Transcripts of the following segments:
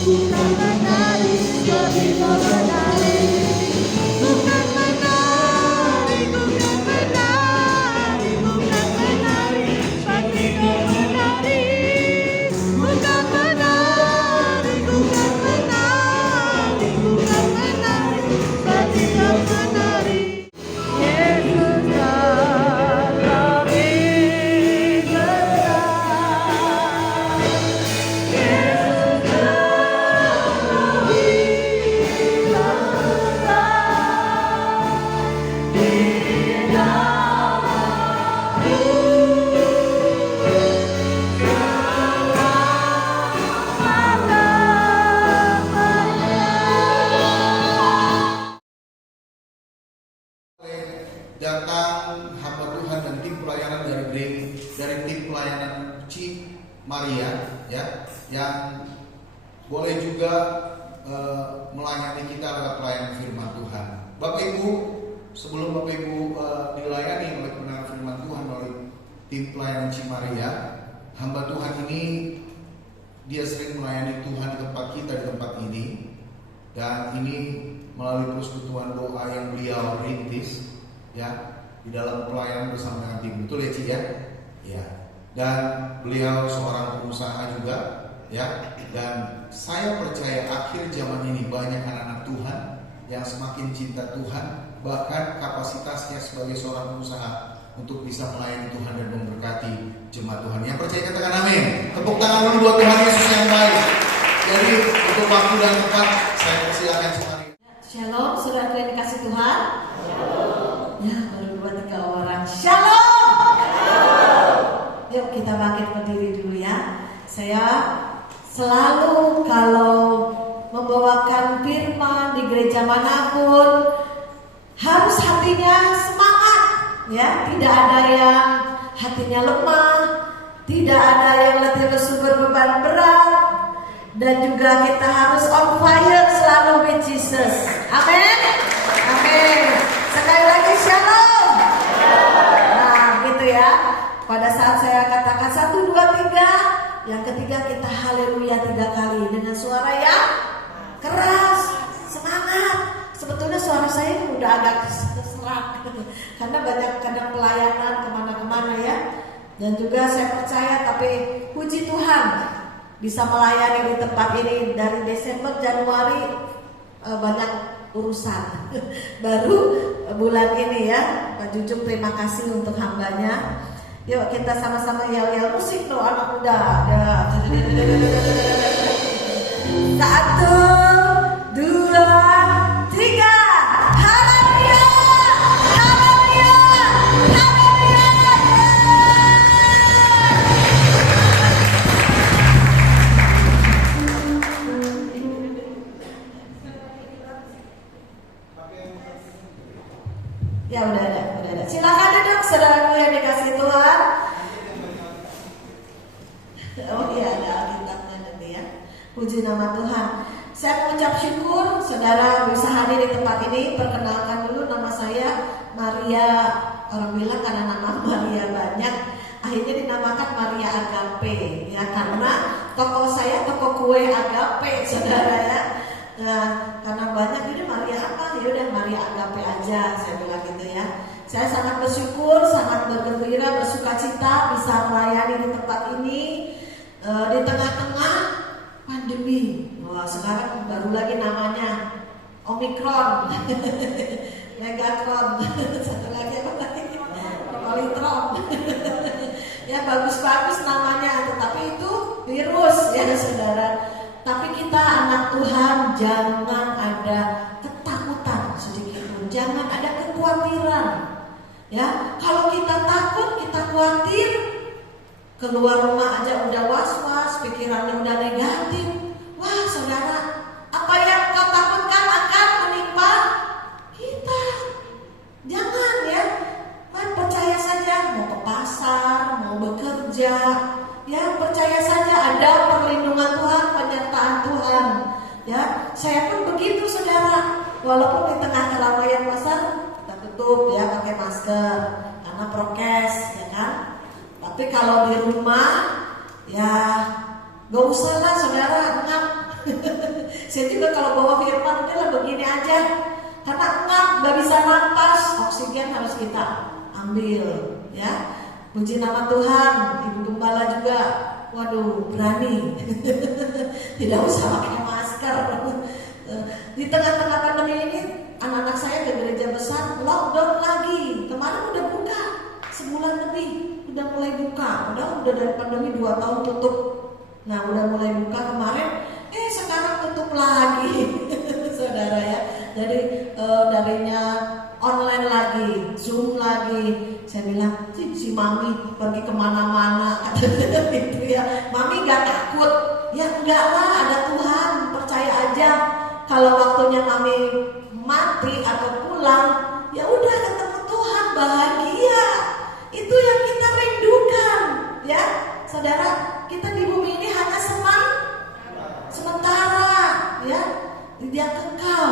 bukan menari, lebih menari. Bukan menari, bukan menari, bukan menari, seperti kau menari. Bukan menari, bukan menari, bukan menari, seperti kau menari. Yesus tetap lebih besar. Yesus tetap lebih besar. Di dalamku datang hamba Tuhan dan tim pelayanan dari tim pelayanan Cimaria ya, yang boleh juga melayani kita lewat pelayanan firman Tuhan. Bapak Ibu, sebelum Bapak Ibu dilayani oleh pendengar firman Tuhan oleh tim pelayanan Cimaria, hamba Tuhan ini dia sering melayani Tuhan di tempat kita di tempat ini, dan ini melalui persekutuan doa yang beliau rintis ya di dalam pelayanan bersama dengan tim. Betul ya Ci ya? Ya. Dan beliau seorang pengusaha juga ya, dan saya percaya akhir zaman ini banyak anak-anak Tuhan yang semakin cinta Tuhan, bahkan kapasitasnya sebagai seorang pengusaha untuk bisa melayani Tuhan dan memberkati jemaat Tuhan. Yang percaya katakan amin. Tepuk tangan dulu buat Tuhan Yesus yang baik. Jadi untuk waktu dan tempat saya persilakan Cimaria. Shalom, saudara yang dikasih Tuhan. Ya, baru 2-3 orang. Shalom. Yuk kita bangkit berdiri dulu ya. Saya selalu kalau membawakan firman di gereja manapun harus hatinya semangat ya. Tidak ada yang hatinya lemah, tidak ada yang letih lesu berbeban berat, dan juga kita harus on fire selalu with Jesus. Amin. Amin. Sekali lagi shalom. Nah gitu ya. Pada saat saya katakan 1, 2, 3, yang ketiga kita haleluya 3 kali dengan suara yang keras, semangat. Sebetulnya suara saya udah agak serak karena banyak kadang pelayanan kemana-kemana ya. Dan juga saya percaya, tapi puji Tuhan bisa melayani di tempat ini dari Desember, Januari banyak urusan. Baru bulan ini ya, Pak Jujung terima kasih untuk hambanya. Yuk kita sama-sama yel-yel musik loh anak muda. 1, 2, 3. Haleluya, haleluya, haleluya. Ya udah ada. Silakan duduk saudaraku yang dikasih Tuhan. Oh iya ada Alkitabnya nanti ya. Puji nama Tuhan. Saya mengucap syukur saudara bisa hadir di tempat ini. Perkenalkan dulu, nama saya Maria. Orang bilang karena nama Maria banyak, akhirnya dinamakan Maria Agape ya, karena toko saya toko kue Agape saudara ya. Nah, karena banyak ini Maria apa? Ya udah Maria Agape aja saya bilang gitu ya. Saya sangat bersyukur, sangat bergembira, bersukacita bisa melayani di tempat ini di tengah-tengah pandemi. Wah, sekarang baru lagi namanya Omikron, Megatron, satu lagi apa lagi? Omikron. Ya bagus-bagus namanya, tetapi itu virus ya saudara. Tapi kita anak Tuhan jangan ada ketakutan sedikit pun, jangan ada kekhawatiran. Ya, kalau kita takut, kita khawatir, keluar rumah aja udah was-was, pikirannya udah negatif. Wah, saudara, apa yang kau takutkan akan menimpa kita. Jangan ya, percaya saja. Mau ke pasar, mau bekerja, ya percaya saja ada perlindungan Tuhan, penyertaan Tuhan. Ya, saya pun begitu, saudara. Walaupun di tengah keramaian pasar tutup ya, pakai masker karena prokes ya kan. Tapi kalau di rumah ya gak usah lah saudara ngap Saya juga kalau bawa firman udahlah begini aja, karena engap, nggak bisa napas, oksigen harus kita ambil, ya. Puji nama Tuhan. Ibu Gembala juga, waduh, berani. Tidak usah pakai masker. Di tengah-tengah pandemi ini, anak-anak saya ke gereja besar lockdown lagi. Kemarin udah buka, sebulan lebih udah mulai buka. Udah dari pandemi 2 tahun tutup. Nah, udah mulai buka kemarin. Sekarang tutup lagi. Saudara ya. Darinya online lagi, Zoom lagi. Saya bilang, si Mami pergi kemana-mana, katanya gitu ya. Mami gak takut? Ya enggak lah, ada Tuhan, percaya aja. Kalau waktunya Mami mati atau pulang, ya udah ketemu Tuhan, bahagia. Itu yang kita rindukan, ya, saudara. Kita di bumi ini hanya sementara, ya, dia kekal.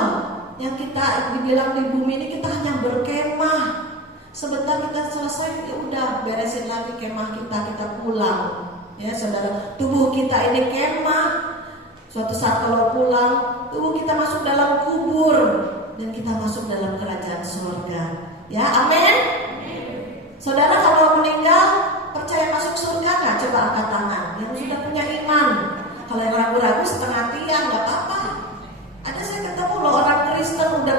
Yang kita dibilang di bumi ini kita hanya berkemah. Sebentar kita selesai, ya udah beresin lagi kemah kita pulang, ya saudara. Tubuh kita ini kemah. Suatu saat kalau pulang, tubuh kita masuk dalam kubur dan kita masuk dalam kerajaan surga. Ya, amin. Saudara kalau meninggal percaya masuk surga nggak? Coba angkat tangan. Yang sudah punya iman. Kalau yang ragu-ragu setengah tiang nggak apa-apa. Ada saya ketemu loh orang Kristen udah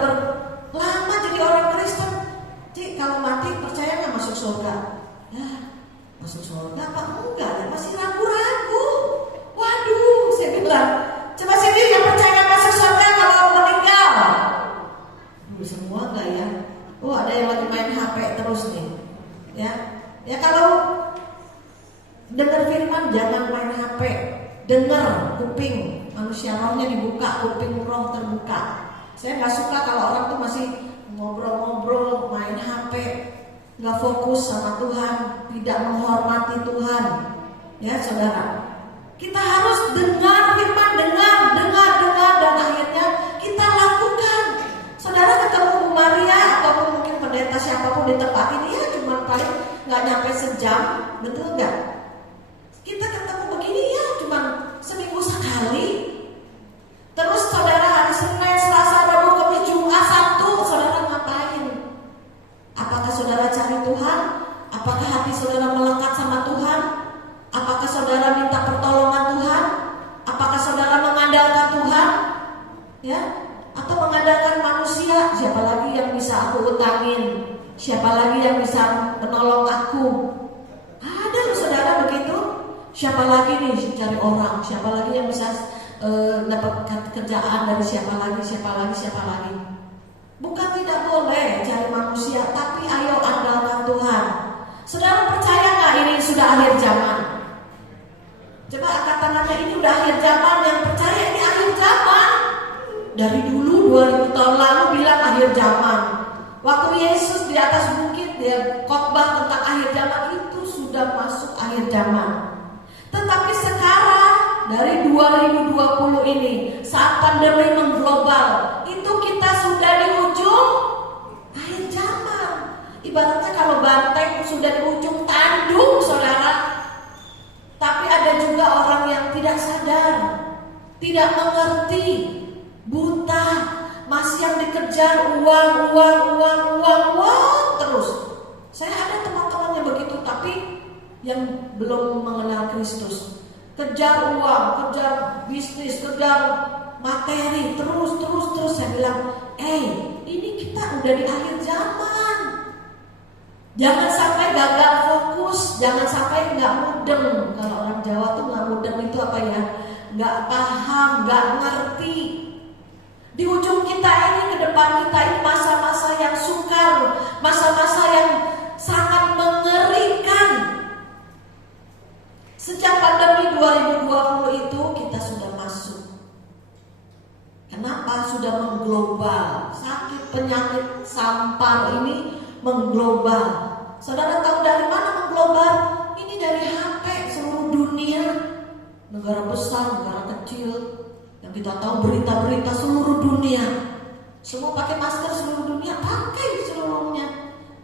lama jadi orang Kristen. Cik, kalau mati percaya nggak masuk surga? Ya, masuk surga apa enggak? Ya masih ragu-ragu. Waduh, saya bilang, coba sini yang percaya masuk surga kalau meninggal. Semua enggak ya? Oh, ada yang lagi main HP terus nih. Ya kalau dengar firman jangan main HP. Dengar, kuping manusia rohnya dibuka, kuping roh terbuka. Saya nggak suka kalau orang tuh masih ngobrol-ngobrol, main HP, nggak fokus sama Tuhan, tidak menghormati Tuhan. Ya saudara, kita harus dengar firman, dengar, dan akhirnya kita lakukan. Saudara ketemu Bu Maria ataupun mungkin pendeta siapapun di tempat ini, ya cuma paling nggak nyampe sejam, betul nggak? Kita ketemu begini ya cuma seminggu sekali. Terus saudara hari Senin, Selasa, Rabu, Kamis, Jumat, Sabtu, saudara ngapain? Apakah saudara cari Tuhan? Apakah hati saudara melekat sama Tuhan? Apakah saudara minta pertolongan Tuhan? Apakah saudara mengandalkan Tuhan? Ya? Atau mengandalkan manusia? Siapa lagi yang bisa aku utangin? Siapa lagi yang bisa menolong aku? Ada loh saudara begitu. Siapa lagi nih cari orang? Siapa lagi yang bisa dapat kerjaan dari siapa lagi? Bukan tidak boleh cari manusia, tapi ayo andalkan Tuhan. Saudara percaya nggak ini sudah akhir zaman? Coba angkat tangannya, ini udah akhir zaman. Yang percaya ini akhir zaman. Dari dulu 2000 tahun lalu bilang akhir zaman. Waktu Yesus di atas bukit dia khotbah tentang akhir zaman, itu sudah masuk akhir zaman. Tetapi sekarang dari 2020 ini saat pandemi mengglobal, itu kita sudah di ujung akhir zaman. Ibaratnya kalau banteng sudah di ujung tanduk, saudara. Tapi ada juga orang yang tidak sadar, tidak mengerti, buta, masih yang dikejar uang terus. Saya ada teman-teman yang begitu, tapi yang belum mengenal Kristus. Kejar uang, kejar bisnis, kejar materi, terus. Saya bilang, ini kita udah di akhir zaman. Jangan sampai gagal fokus, jangan sampai nggak mudeng. Kalau orang Jawa tuh nggak mudeng itu apa ya? Nggak paham, nggak ngerti. Di ujung kita ini, ke depan kita ini masa-masa yang sukar, masa-masa yang sangat mengerikan. Sejak pandemi 2020 itu kita sudah masuk. Kenapa? Sudah mengglobal. Sakit penyakit sampar ini mengglobal. Saudara tahu dari mana mengglobal? Ini dari HP seluruh dunia. Negara besar, negara kecil. Yang kita tahu berita-berita seluruh dunia. Semua pakai masker seluruh dunia, pakai seluruhnya.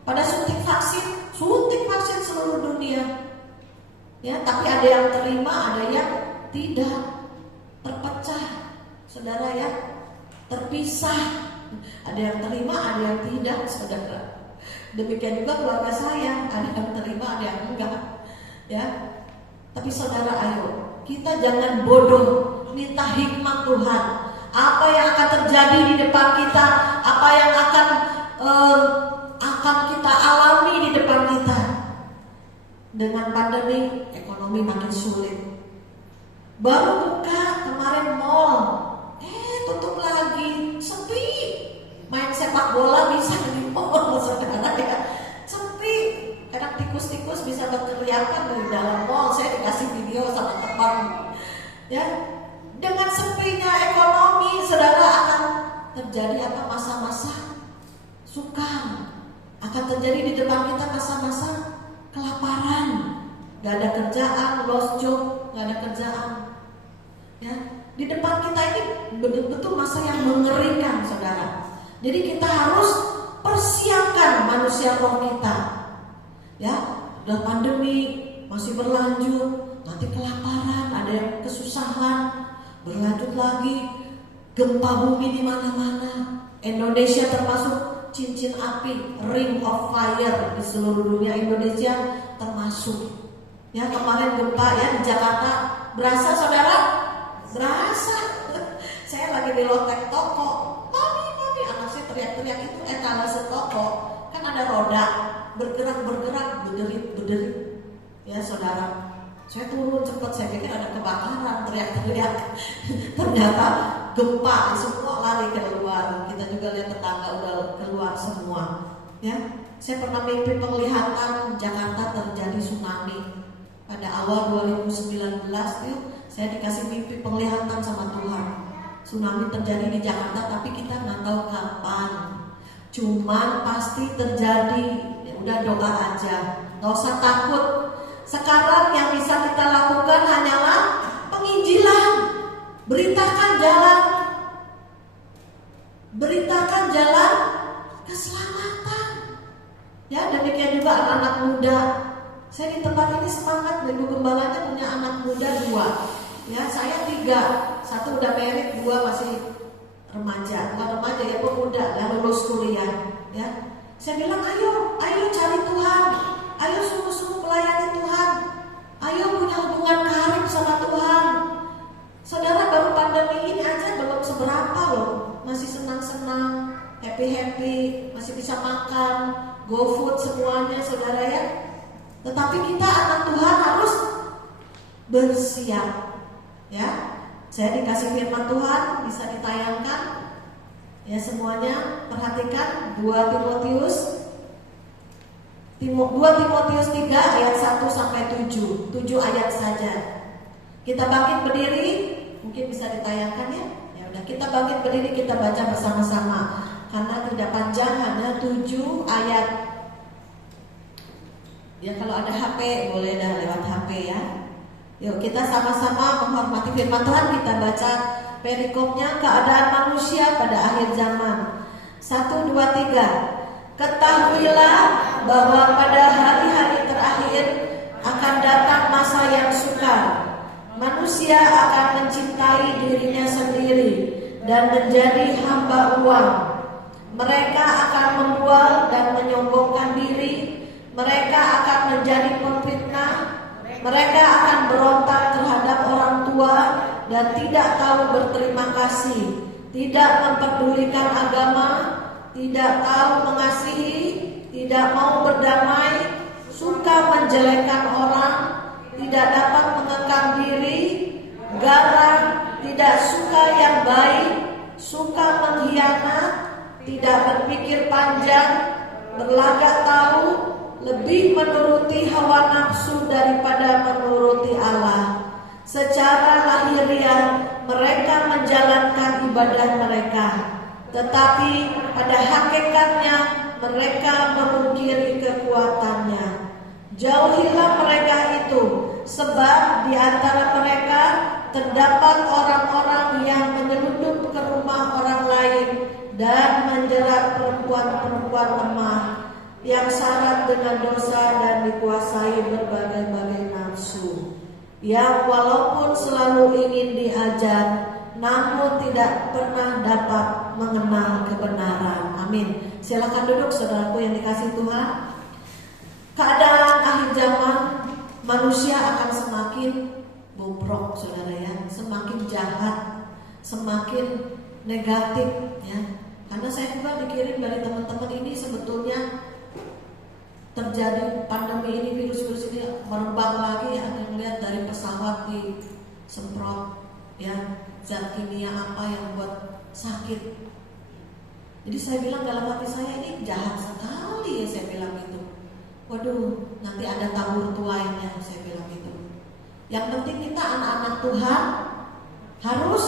Pada suntik vaksin seluruh dunia. Ya, tapi ada yang terima, ada yang tidak. Terpecah. saudara ya, terpisah. Ada yang terima, ada yang tidak, saudara. Demikian juga keluarga saya, ada yang terima, ada yang enggak, ya. Tapi saudara, ayo kita jangan bodoh, minta hikmat Tuhan. Apa yang akan terjadi di depan kita, apa yang akan kita alami di depan kita. Dengan pandemi, ekonomi makin sulit. Baru buka kemarin mall, tutup lagi, sepi. Main sepak bola bisa di mall, saudara ya, sepi. Kadang tikus-tikus bisa berkeriakan dari dalam mall. Saya dikasih video sama teman, ya. Dengan sepinya ekonomi, saudara, akan terjadi apa? Masa-masa sukar. Akan terjadi di depan kita masa-masa kelaparan, gak ada kerjaan, lost job, gak ada kerjaan. Ya, di depan kita ini betul-betul masa yang mengerikan, saudara. Jadi kita harus persiapkan manusia roh kita. Ya, udah pandemi masih berlanjut, nanti kelaparan, ada yang kesusahan, berlanjut lagi, gempa bumi di mana-mana. Indonesia termasuk cincin api, ring of fire di seluruh dunia. Indonesia termasuk. Ya, kemarin gempa ya di Jakarta, berasa saudara? Berasa. Saya lagi di lotek toko, mami, anak saya teriak-teriak itu etalase toko, kan ada roda, bergerak, berderit. Ya saudara, saya turun cepat, saya pikir ada kebakaran, teriak-teriak. Ternyata gempa, semua lari keluar. Kita juga lihat tetangga udah keluar semua. Ya, saya pernah mimpi penglihatan Jakarta terjadi tsunami. Pada awal 2019 itu saya dikasih mimpi penglihatan sama Tuhan. Tsunami terjadi di Jakarta, tapi kita nggak tahu kapan. Cuman pasti terjadi. Ya udah, doa aja, nggak usah takut. Sekarang yang bisa kita lakukan hanyalah penginjilan. Beritakan jalan keselamatan. Ya, demikian juga anak-anak muda. Saya di tempat ini semangat, Ibu Gembalanya punya anak muda 2. Ya, saya 3. 1 udah married, 2 masih remaja. Bukan remaja ya, pemuda, yang lulus kuliah. Ya, saya bilang ayo cari Tuhan. Ayo sungguh-sungguh melayani Tuhan. Ayo punya hubungan karib sama Tuhan. Saudara, baru pandemi ini aja belum seberapa loh. Masih senang-senang, happy, masih bisa makan, go food semuanya, saudara ya. Tetapi kita anak Tuhan harus bersiap. Ya, saya dikasih firman Tuhan, bisa ditayangkan. Ya, semuanya perhatikan 2 Timotius 3 ayat 1 sampai 7. 7 ayat saja. Kita bangkit berdiri, mungkin bisa ditayangkan ya. Ya udah, kita bangkit berdiri, kita baca bersama-sama. Karena tidak panjang, hanya 7 ayat. Ya, kalau ada HP boleh dah lewat HP ya. Yuk kita sama-sama menghormati firman Tuhan. Kita baca perikopnya, keadaan manusia pada akhir zaman. 1, 2, 3. Ketahuilah bahwa pada hari-hari terakhir akan datang masa yang sukar. Manusia akan mencintai dirinya sendiri dan menjadi hamba uang. Mereka akan membual dan menyombongkan diri. Mereka akan menjadi pemfitnah. Mereka akan berontak terhadap orang tua dan tidak tahu berterima kasih, tidak mempedulikan agama, tidak tahu mengasihi, tidak mau berdamai, suka menjelekkan orang, tidak dapat mengekang diri, garang, tidak suka yang baik, suka mengkhianat, tidak berpikir panjang, berlagak tahu, lebih menuruti hawa nafsu daripada menuruti Allah. Secara lahiriah mereka menjalankan ibadah mereka, tetapi pada hakikatnya mereka memungkiri kekuatannya. Jauhilah mereka itu, sebab di antara mereka terdapat orang-orang yang menyelundup ke rumah orang lain dan menjerat perempuan-perempuan lemah yang syarat dengan dosa dan dikuasai berbagai-bagai nafsu, yang walaupun selalu ingin diajar namun tidak pernah dapat mengenal kebenaran. Amin. Silakan duduk saudaraku yang dikasihi Tuhan. Keadaan akhir zaman, manusia akan semakin bobrok saudara ya, semakin jahat, semakin negatif ya. Karena saya juga dikirim dari teman-teman ini, sebetulnya terjadi pandemi ini, virus-virus ini merebak lagi. Ada yang lihat dari pesawat disemprot ya, zat kimia apa yang buat sakit. Jadi saya bilang dalam hati saya, ini jahat sekali ya, saya bilang gitu. Waduh, nanti ada tabur tuainya, saya bilang gitu. Yang penting kita anak-anak Tuhan harus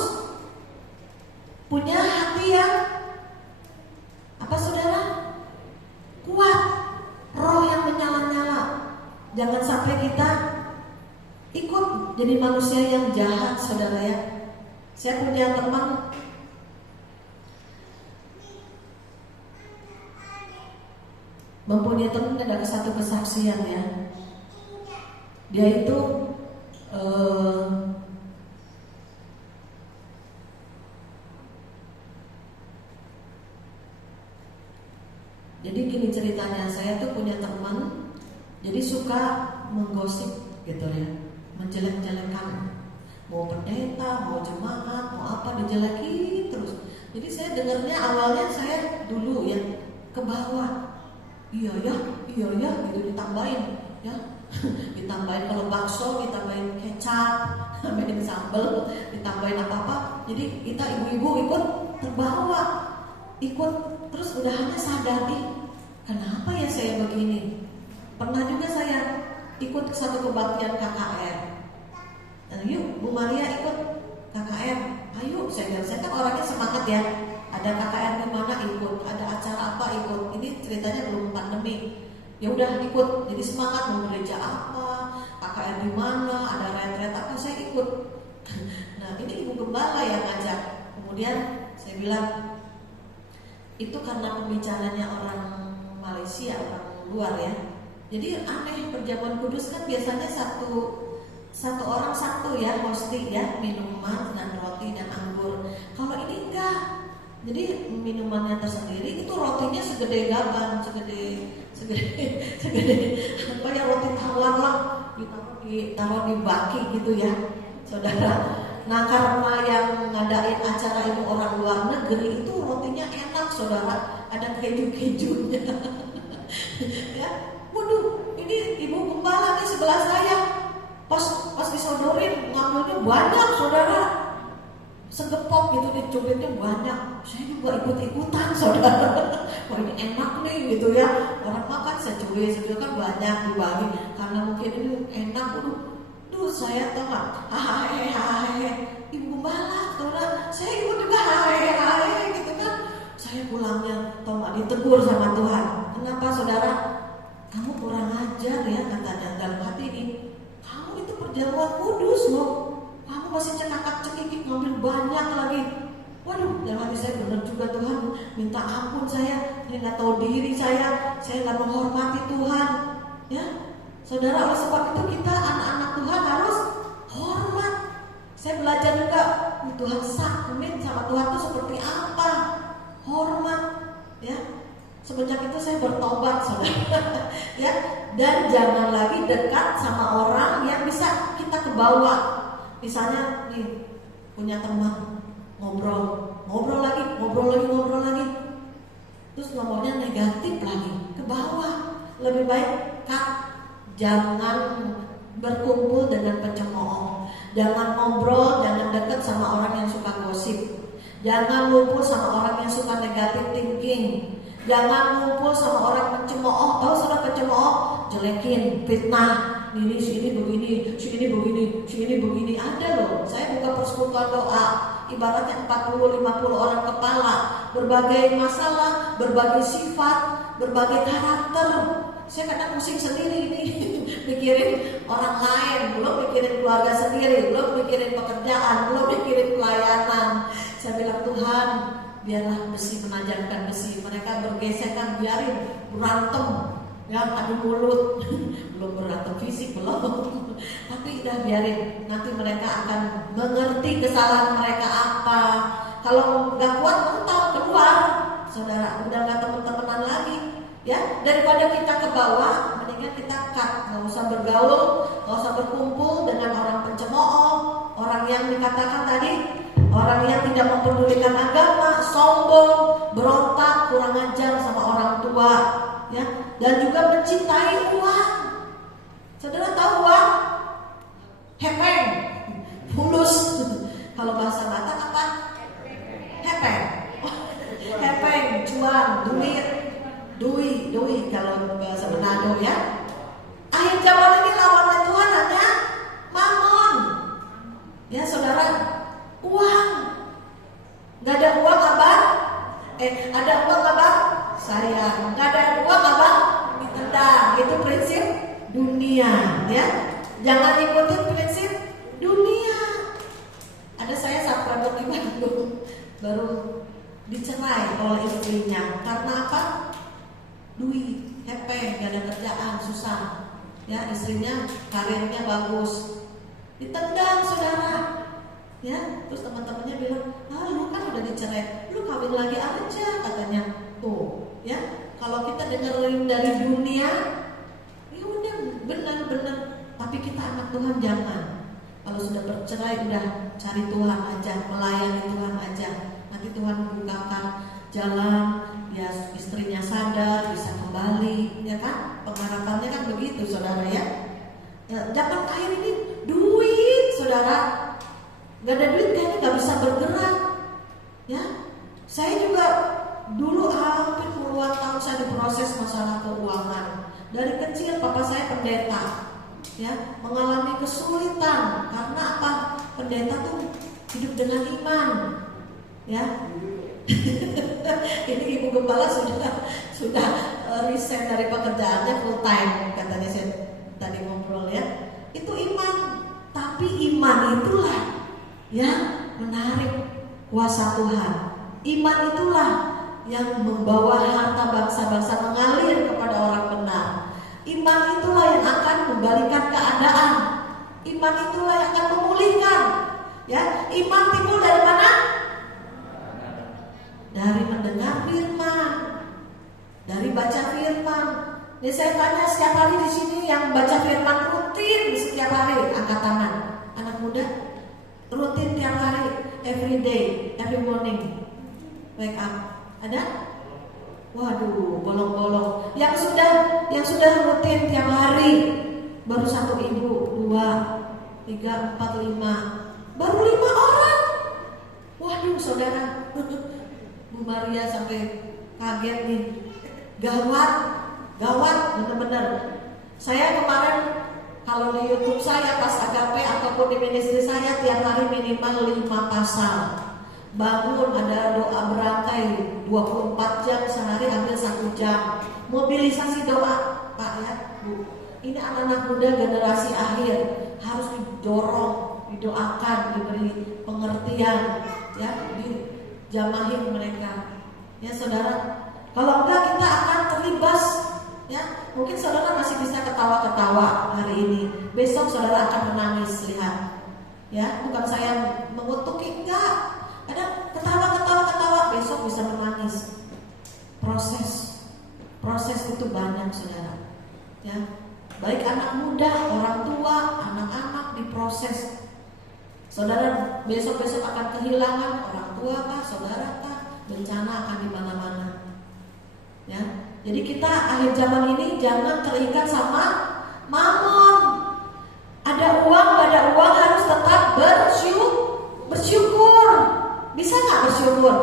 punya hati yang apa saudara? Kuat, roh yang menyala-nyala. Jangan sampai kita ikut jadi manusia yang jahat saudara ya. Saya punya teman mempunyai teman, ada satu kesaksian ya. Dia itu jadi gini ceritanya, saya tuh punya teman, jadi suka menggosip gitu ya, menjelek-jelekan, mau pendeta, mau jemaat, mau apa dijelekin terus. Jadi saya dengarnya awalnya saya dulu ya ke bawah. Iya ya, gitu ditambahin ya. Ditambahin kalau bakso, ditambahin kecap, ditambahin sambal, ditambahin apa-apa. Jadi kita ibu-ibu ikut terbawa, ikut terus udahannya sadar, kenapa ya saya begini? Pernah juga saya ikut satu kebaktian KKR. Dan yuk Bu Maria ikut KKR. Ayo, saya kan orangnya semangat ya. Ada KKR di mana ikut, ada acara apa ikut. Ini ceritanya belum pandemi. Ya udah ikut, jadi semangat mau gereja apa, KKR di mana, ada retret apa, saya ikut. Nah ini ibu gembala yang ngajak. Kemudian saya bilang itu karena pembicaranya orang Malaysia, orang luar ya. Jadi aneh, perjamuan kudus kan biasanya satu orang satu ya, hosti ya, minuman dan roti dan anggur. Kalau ini enggak. Jadi minumannya tersendiri, itu rotinya segede gaban, segede apa ya, roti tawar lah, ditaruh di baki gitu ya, saudara. Nah karena yang ngadain acara ibu orang luar negeri itu rotinya enak saudara, ada keju-kejunya. Ya, waduh, ini ibu gembala di sebelah saya, pas disodorin ngambilnya banyak saudara. Segepok gitu, dicubitnya banyak. Saya juga ikut-ikutan saudara. Wah ini enak nih gitu ya. Orang makan secubit kan banyak dibagi. Karena mungkin ini enak. Duh saya tahu gak, hahe ibu gembala saudara, saya ikut juga hahe gitu kan. Saya pulangnya tahu gak, ditegur sama Tuhan. Kenapa saudara? Kamu kurang ajar ya, kata dalam hati ini. Kamu itu perjamuan kudus loh, kamu masih cekakak-cekikik ngambil banyak lagi. Waduh, dalam hati saya benar juga Tuhan, minta ampun saya nggak tahu diri saya nggak menghormati Tuhan. Ya, saudara, oleh sebab itu kita anak-anak Tuhan harus hormat. Saya belajar juga, Tuhan sakmin sama Tuhan itu seperti apa, hormat. Ya, semenjak itu saya bertobat saudara. Ya, dan jangan lagi dekat sama orang yang bisa kita kebawa. Misalnya nih punya teman, ngobrol lagi, terus ngomongnya negatif lagi, ke bawah. Lebih baik jangan berkumpul dengan pencemooh, jangan ngobrol, jangan dekat sama orang yang suka gosip, jangan ngumpul sama orang yang suka negatif thinking, jangan ngumpul sama orang pencemooh. Tahu sudah pencemooh, jelekin, fitnah. Ini sini begini, ada loh. Saya buka persekutuan doa, ibaratnya 40-50 orang kepala, berbagai masalah, berbagai sifat, berbagai karakter. Saya kadang pusing sendiri ini, mikirin orang lain, belum mikirin keluarga sendiri, belum mikirin pekerjaan, belum mikirin pelayanan. Saya bilang Tuhan, biarlah besi menajamkan besi, mereka bergesekan, biarin berantem. Ya, adu mulut, belum berantem fisik belum, tapi udah biarin, nanti mereka akan mengerti kesalahan mereka apa. apa. Kalau nggak kuat mental keluar, saudara, udah nggak teman-temanan lagi. Ya, daripada kita ke bawah, mendingan kita cut, nggak usah bergaul, nggak usah berkumpul dengan orang pencemooh, orang yang dikatakan tadi, orang yang tidak mempedulikan agama, sombong, berontak, kurang ajar sama orang tua, ya, dan juga mencintai uang. Saudara tahu uang? Hepeng, fulus. Kalau bahasa Batak apa? Hepeng, hepeng, cuan, duit kalau bahasa Manado ya. Akhir zaman ini lawannya Tuhan hanya mamon. Ya saudara, uang. Gak ada uang abang, ada uang abang sayang. Gak ada uang abang ditendang. Itu prinsip dunia, ya. Jangan ikutin prinsip dunia. Ada saya sahabat di Bandung baru dicerai oleh istrinya karena apa? Duit, hepeng, gak ada kerjaan, susah. Ya, istrinya karirnya bagus, ditendang saudara. Ya, terus teman-temannya bilang, lu kan udah dicerai, lu kawin lagi aja katanya. Tuh, ya, kalau kita dengerin dari dunia, ya udah benar-benar. Tapi kita anak Tuhan jangan. Kalau sudah bercerai udah cari Tuhan aja, melayani Tuhan aja. Nanti Tuhan bukakan jalan, ya istrinya sadar, bisa kembali, ya kan? Pengharapannya kan begitu, saudara ya. Dapat air ini duit, saudara. Gak ada duit kayaknya gak bisa bergerak, ya. Saya juga dulu hampir puluhan tahun saya diproses masalah keuangan. Dari kecil papa saya pendeta, ya, mengalami kesulitan karena apa? Pendeta tuh hidup dengan iman, ya. Ini ibu gembala sudah resign dari pekerjaannya full time, katanya saya tadi ngobrol ya. Itu iman, tapi iman itulah yang menarik kuasa Tuhan. Iman itulah yang membawa harta bangsa-bangsa mengalir kepada orang benar. Iman itulah yang akan membalikan keadaan. Iman itulah yang akan memulihkan. Ya, iman timbul dari mana? Dari mendengar firman, dari baca firman. Ini saya tanya setiap hari di sini yang baca firman rutin setiap hari, angkat tangan. Anak muda rutin tiap hari, every day, every morning, wake up. Ada? Waduh, bolong-bolong. Yang sudah rutin tiap hari baru 1 ibu, 2, 3, 4, 5, baru 5 orang. Waduh, saudara. Bu Maria sampai kaget nih. Gawat, benar-benar. Saya kemarin kalau di YouTube saya pas Agape ataupun di ministry saya tiap hari minimal 5 pasal. Bangun ada doa berantai 24 jam sehari, hampir 1 jam. Mobilisasi doa, Pak ya, Bu. Ini anak-anak muda generasi akhir harus didorong, didoakan, diberi pengertian, ya, dijamahin mereka. Ya saudara, kalau enggak kita akan terlibas. Ya, mungkin saudara masih bisa ketawa-ketawa hari ini, besok saudara akan menangis, lihat. Ya, bukan saya mengutuki, enggak. Ada ketawa, besok bisa menangis. Proses itu banyak, saudara. Ya, baik anak muda, orang tua, anak-anak diproses. Saudara besok-besok akan kehilangan orang tua kah, saudara kah, bencana akan di mana-mana. Ya, jadi kita akhir zaman ini jangan terikat sama mamon. Ada uang, gak ada uang, harus tetap bersyukur. Bisa nggak bersyukur?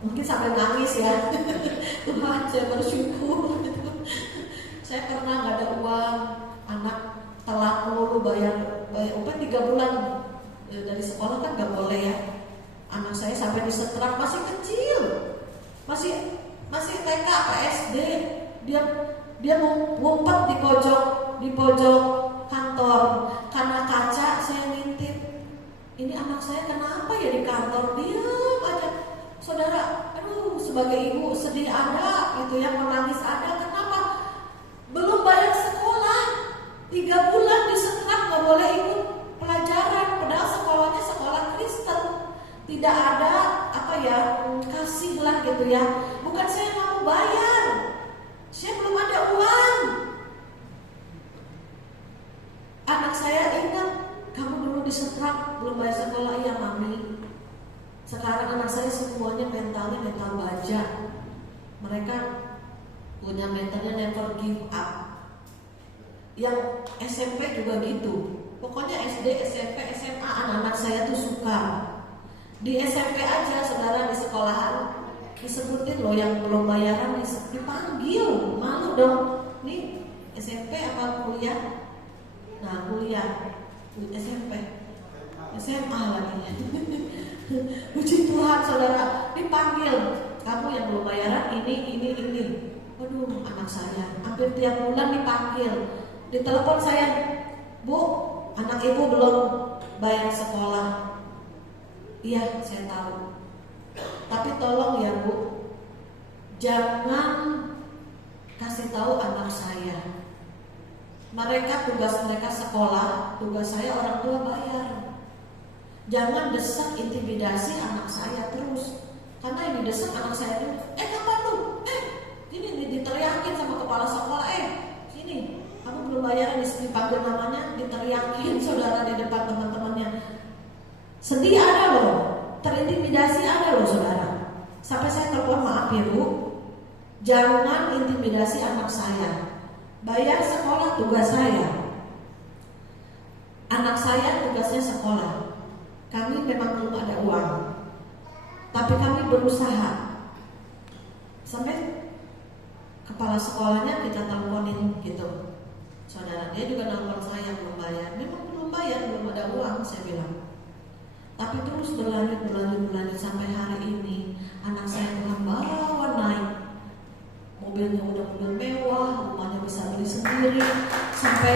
Mungkin sampai nangis ya. Tuhan, saya bersyukur. Saya pernah nggak ada uang, anak telat mulu bayar upah 3 bulan dari sekolah kan nggak boleh ya. Anak saya sampai disetrap, masih kecil, masih TK apa SD, dia ngumpet di pojok kantor karena kaca. Saya ngintip, ini anak saya kenapa ya di kantor, diam aja. Saudara, aduh, sebagai ibu sedih ada, gitu ya, menangis ada. Kenapa? Belum bayar sekolah, 3 bulan disetrap, nggak boleh ikut pelajaran. Padahal sekolahnya sekolah Kristen, tidak gitu ya. Bukan saya nggak mau bayar, saya belum ada uang. Anak saya ingat, kamu dulu disetrap belum bayar sekolah. Iya mami. Sekarang anak saya semuanya mentalnya mental baja. Mereka punya mentalnya never give up. Yang SMP juga gitu. Pokoknya SD, SMP, SMA anak-anak saya tuh suka. Di SMP aja saudara, di sekolahan disebutin loh yang belum bayaran dipanggil. Malu dong. Nih SMP apa kuliah? Nah kuliah SMP, SMA lagi. Puji Tuhan saudara, dipanggil. Kamu yang belum bayaran ini. Waduh, anak saya hampir tiap bulan dipanggil. Ditelepon saya, Bu, anak ibu belum bayar sekolah. Iya, saya tahu. Tapi tolong ya Bu, jangan kasih tahu anak saya. Mereka tugas mereka sekolah, tugas saya orang tua bayar. Jangan desak intimidasi anak saya terus. Karena yang didesak anak saya terus. Kapan lu? Ini diteriakin sama kepala sekolah. Sini, kamu belum bayaran, dipanggil namanya, diteriakin saudara di depan teman-temannya. Sedih ada loh, terintimidasi ada loh saudara. Sampai saya telepon, maaf ya Bu, jangan intimidasi anak saya. Bayar sekolah tugas saya. Anak saya tugasnya sekolah. Kami memang belum ada uang, tapi kami berusaha. Sampai kepala sekolahnya kita teleponin gitu. Saudara, dia juga nelpon saya belum bayar. Memang belum bayar, belum ada uang, saya bilang. Tapi terus berlanjut sampai hari ini. Anak saya Tuhan bawa naik. Mobilnya udah mobil mewah, rumahnya bisa beli sendiri, sampai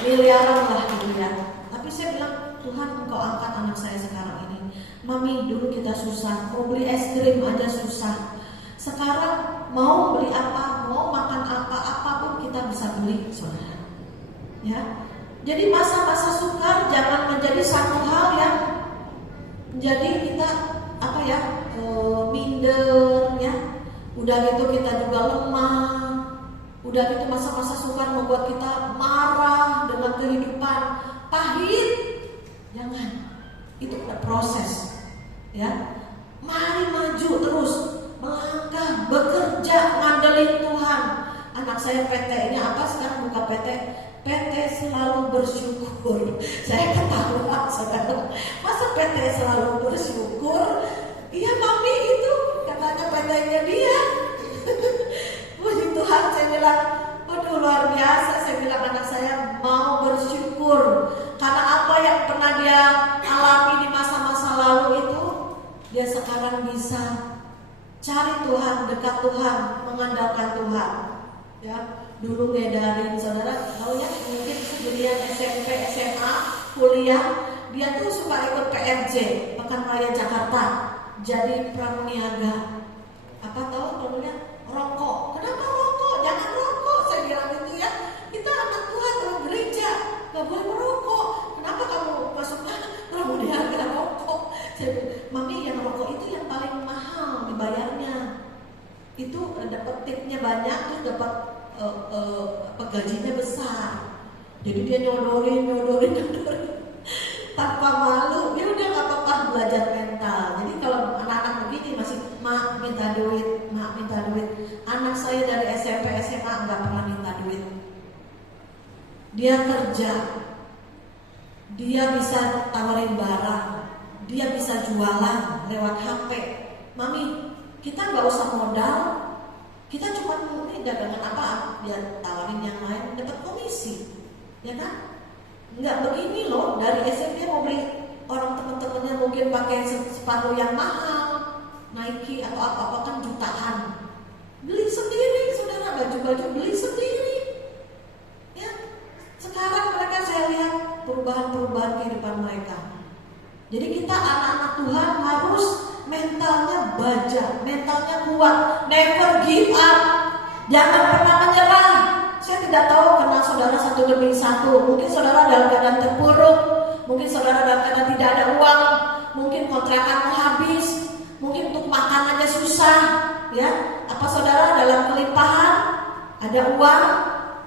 miliaran lah gitu ya. Tapi saya bilang, Tuhan Engkau angkat anak saya sekarang ini. Mami, dulu kita susah, mau beli es krim aja susah. Sekarang mau beli apa, mau makan apa, apapun kita bisa beli, saudara. Ya, jadi masa-masa sukar jangan menjadi satu hal yang menjadi kita minder ya. Udah gitu kita juga lemah. Udah gitu masa-masa sukar membuat kita marah dengan kehidupan pahit. Jangan. Itu proses. Ya. Mari maju terus, melangkah, bekerja, ngandelin Tuhan. Anak saya PT-nya apa sekarang buka PT? PT selalu bersyukur. Saya ketawa saudara. Masa PT selalu bersyukur? Iya mami, itu katanya PT-nya dia. Puji Tuhan, saya bilang, waduh luar biasa. Saya bilang anak saya mau bersyukur karena apa yang pernah dia alami di masa-masa lalu itu, dia sekarang bisa cari Tuhan, dekat Tuhan, mengandalkan Tuhan. Ya, dulu ngedarin saudara, tahu ya, mungkin sebelum SMP, SMA, kuliah, dia tuh suka ikut PRJ, Pekan Raya Jakarta, jadi pramuniaga. Apa tahu pramuniaga? Rokok. Kenapa rokok? Jangan rokok. Saya bilang gitu ya. Kita anak Tuhan, orang gereja, gak boleh merokok. Kenapa kamu masuknya pramuniaga rokok? Saya bilang, mami yang rokok itu yang paling mahal dibayarnya. Itu dapat tipnya banyak, terus dapat gajinya besar. Jadi dia nyodorin tanpa malu. Dia udah gak apa-apa belajar mental. Jadi kalau anak-anak begini masih mak minta duit. Anak saya dari SMP SMA nggak pernah minta duit. Dia kerja, dia bisa tawarin barang, dia bisa jualan lewat HP. Mami, kita nggak usah modal, kita cuma dagangan apa, dia tawarin yang lain, dapat komisi, ya kan? Nggak begini loh, dari SMP mau beli, orang teman-temannya mungkin pakai sepatu yang mahal, Nike atau apa-apa kan jutaan, beli sendiri, saudara, baju-baju beli sendiri. Ya, sekarang mereka saya lihat perubahan-perubahan kehidupan mereka. Jadi kita anak-anak Tuhan harus mentalnya baja, mentalnya kuat, never give up, jangan pernah menyerah. Saya tidak tahu kenal saudara satu demi satu. Mungkin saudara dalam keadaan terpuruk, mungkin saudara dalam keadaan tidak ada uang, mungkin kontrakanmu habis, mungkin untuk makan aja susah. ya. Apa saudara dalam kelimpahan, ada uang,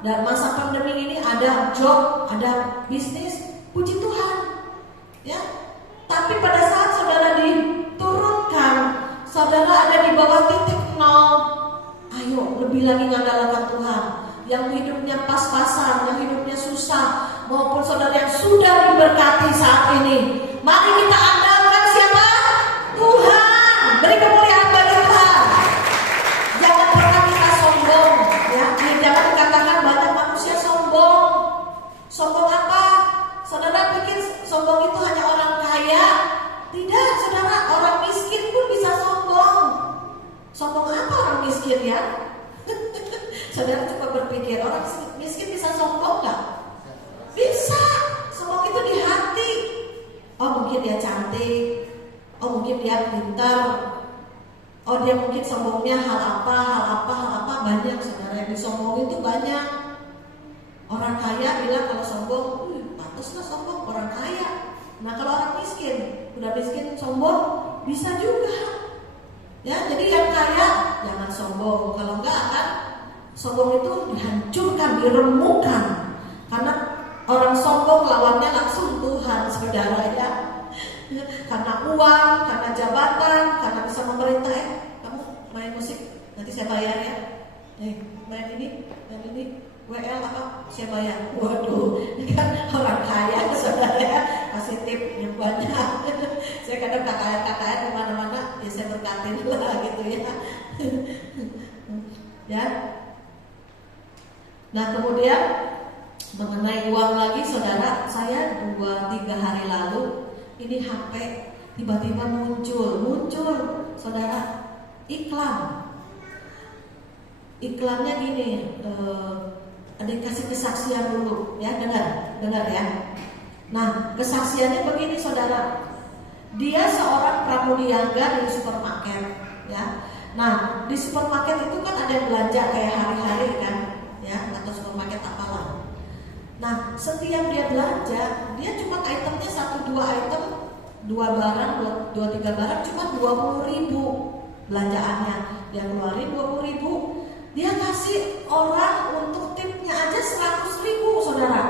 dan masa pandemi ini ada job, ada bisnis, puji Tuhan, ya. Tapi pada saat saudara diturunkan, saudara ada di bawah titik nol, ayo lebih lagi mengandalkan Tuhan. Yang hidupnya pas-pasan, yang hidupnya susah, maupun saudara yang sudah diberkati saat ini, mari kita andalkan siapa? Tuhan. Beri kemuliaan bagi Tuhan. Jangan pernah kita sombong, ya. Jangan dikatakan banyak manusia sombong. Sombong apa? Saudara pikir sombong itu hanya orang kaya? Tidak, saudara, orang miskin pun bisa sombong. Sombong apa orang miskin, ya? Saudara coba berpikir, orang miskin bisa sombong nggak? Bisa. Sombong itu di hati. Oh mungkin dia cantik, oh mungkin dia pintar, oh dia mungkin sombongnya hal apa banyak. Saudara yang disombong itu banyak. Orang kaya bilang kalau sombong, patutlah sombong orang kaya. Nah kalau orang miskin, udah miskin sombong bisa juga. Ya jadi yang kaya jangan sombong. Kalau enggak akan sombong itu dihancurkan, diremukkan. Karena orang sombong lawannya langsung Tuhan, saudara, ya. Karena uang, karena jabatan, karena bisa memerintah. Kamu main musik, nanti saya bayar ya. Main ini, WL apa? Saya bayar. Waduh, ini kan orang kaya, saudara, ya. Kasih tip yang banyak. Saya kadang KKN kemana-mana, ya saya berkatin lah gitu ya. Ya. Nah kemudian mengenai uang lagi, saudara, saya 2-3 hari lalu ini HP tiba-tiba muncul, saudara, iklannya gini, ada kasih kesaksian dulu, ya, dengar ya. Nah kesaksiannya begini, saudara, dia seorang pramuniaga di supermarket, ya. Nah di supermarket itu kan ada yang belanja kayak hari-hari kan, ya, atau supermarket apalah. Nah setiap dia belanja, dia cuma itemnya 1-2 item, 2 barang, 2-3 barang, cuma 20.000 belanjaannya. Dia keluarin 20.000, dia kasih orang untuk tipnya aja 100.000, saudara.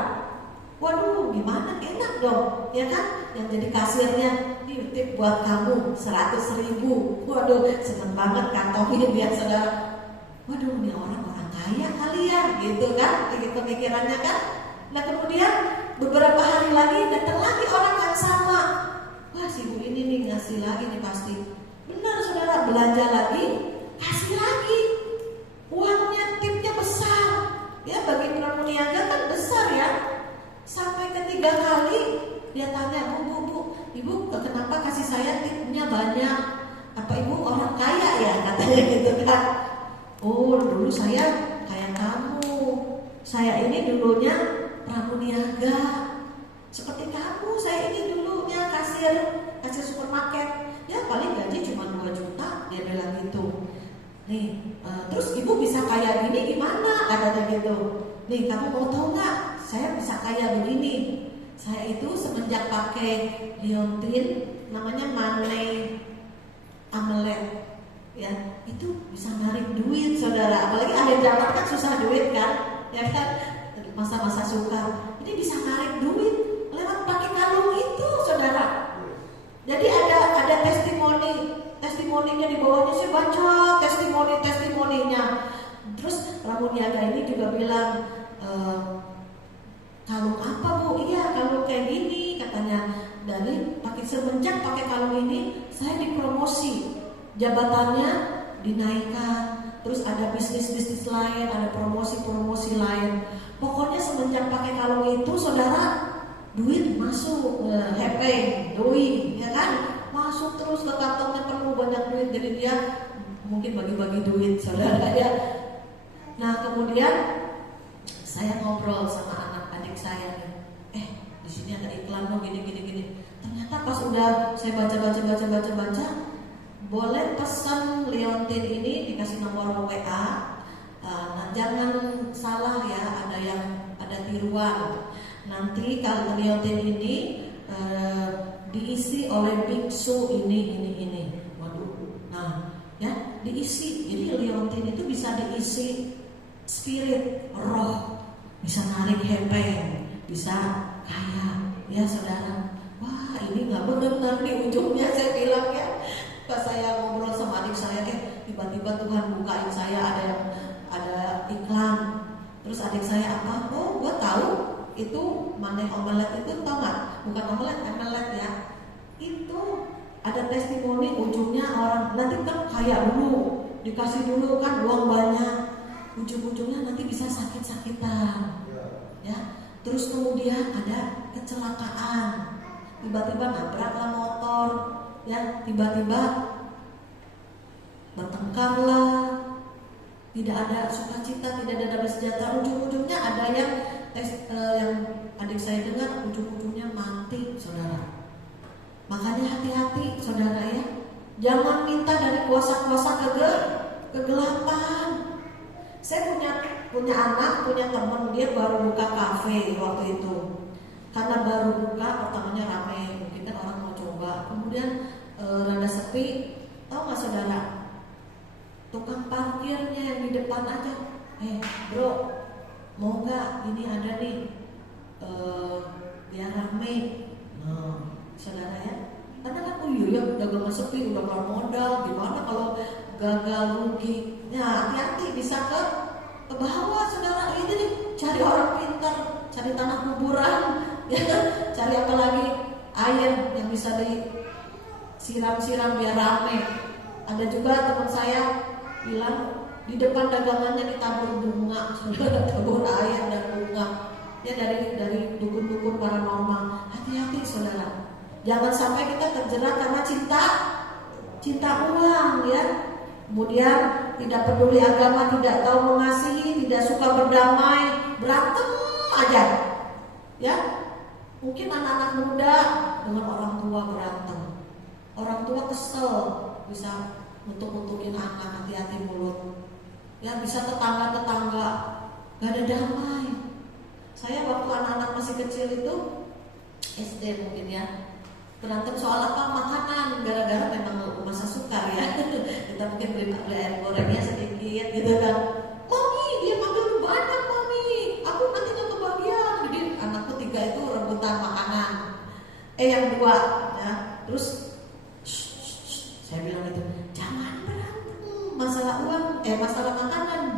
Waduh, gimana, enak dong, ya kan? Yang jadi kasirnya, nih tip buat kamu 100.000. Waduh, seneng banget kantongin dia, saudara. Waduh, ini orang kaya kali ya, gitu kan? Gitu pikirannya kan? Nah kemudian beberapa hari lagi datang lagi orang yang sama. Wah, si ibu ini nih ngasih lagi nih pasti. Benar, saudara, belanja lagi, kasih lagi. Uangnya, tipnya besar. Ya, bagi pramuniaga kan besar ya. Sampai ketiga kali dia tanya, Bu, ibu kenapa kasih saya tipnya banyak? Apa ibu orang kaya ya? Katanya gitu kan. Oh, dulu saya kayak kamu. Saya ini dulunya pramuniaga. Seperti kamu, saya ini dulunya kasir supermarket. Ya paling gaji cuma 2 juta, dia bilang gitu. Nih, terus ibu bisa kaya gini gimana? Katanya gitu. Nih, kamu mau tahu nggak? Saya bisa kaya begini. Saya itu semenjak pakai Leontin, namanya Money Amulet, ya itu bisa narik duit, saudara. Apalagi akhir zaman kan susah duit kan, ya kan, masa-masa sukar. Ini bisa narik duit lewat pakai kalung itu, saudara. Jadi ada testimoninya di bawahnya. Saya baca testimoninya. Terus pramuniaga ini juga bilang, kalung apa Bu? Iya, kalung kayak gini, katanya. Dari semenjak pakai kalung ini, saya dipromosi, jabatannya dinaikkan. Terus ada bisnis lain, ada promosi lain. Pokoknya semenjak pakai kalung itu, saudara, duit masuk, hepeng, doi, ya kan? Masuk terus ke kantongnya, penuh banyak duit. Jadi dia mungkin bagi-bagi duit, saudara, ya. Nah kemudian saya ngobrol sama anak-adik saya nih. Di sini ada iklan loh, gini. Ternyata pas udah saya baca, boleh pesan Leontin ini, dikasih nomor WA. Nah, jangan salah ya, ada tiruan. Nanti kalau Leontin ini diisi oleh biksu ini. Waduh. Nah, ya. diisi. Jadi liontin itu bisa diisi spirit, roh, bisa narik hepeng, bisa kaya, ya saudara. Wah, ini nggak benar nih ujungnya, saya bilang ya. Pas saya ngobrol sama adik saya, tiba-tiba Tuhan bukain saya ada iklan. Terus adik saya apa? Oh, gua tahu itu Money Omelette itu, tau nggak? Bukan omelette ya. Itu ada testimoni ujungnya orang nanti kan kaya dulu, dikasih dulu kan uang banyak, ujung-ujungnya nanti bisa sakit-sakitan, ya. Terus kemudian ada kecelakaan, tiba-tiba nabraklah motor, ya, tiba-tiba bertengkarlah, tidak ada sukacita, tidak ada damai sejahtera, ujung-ujungnya ada yang adik saya dengar ujung-ujungnya mati, saudara. Makanya hati-hati, saudara ya, jangan minta dari kuasa-kuasa kegelapan. Saya punya anak, punya teman, dia baru buka kafe waktu itu. Karena baru buka, pertamanya rame, mungkin kan orang mau coba. Kemudian rada sepi, tahu nggak saudara? Tukang parkirnya yang di depan aja, bro, mau nggak? Ini ada nih, biar rame. Saudara ya, karena kan dagangan sepi, udah keluar modal, gimana kalau gagal rugi? Ya hati-hati, bisa ke bawah, saudara. Ini nih, cari orang pintar, cari tanah kuburan, ya, cari apa lagi, air yang bisa disiram-siram biar rame. Ada juga teman saya bilang di depan dagangannya ditabur bunga, saudara, tabur air dan bunga, ya, dari dukun-dukun paranormal. Hati-hati, saudara. Jangan sampai kita terjerat karena cinta uang, ya. Kemudian tidak peduli agama, tidak tahu mengasihi, tidak suka berdamai, berantem aja, ya. Mungkin anak-anak muda dengan orang tua berantem, orang tua kesel, bisa nutuk-nutukin anak, hati-hati mulut, ya. Bisa tetangga-tetangga gak ada damai. Saya waktu anak-anak masih kecil itu, SD mungkin ya, berantem soal apa? Makanan, gara-gara memang masa sukar ya. Kita mungkin beli air gorengnya sedikit gitu kan. Mami, dia manggil banyak mami, aku nanti gak kebagian. Jadi anakku 3 itu rebutan makanan. Yang 2 ya. Terus saya bilang itu, jangan berantem masalah uang, masalah makanan,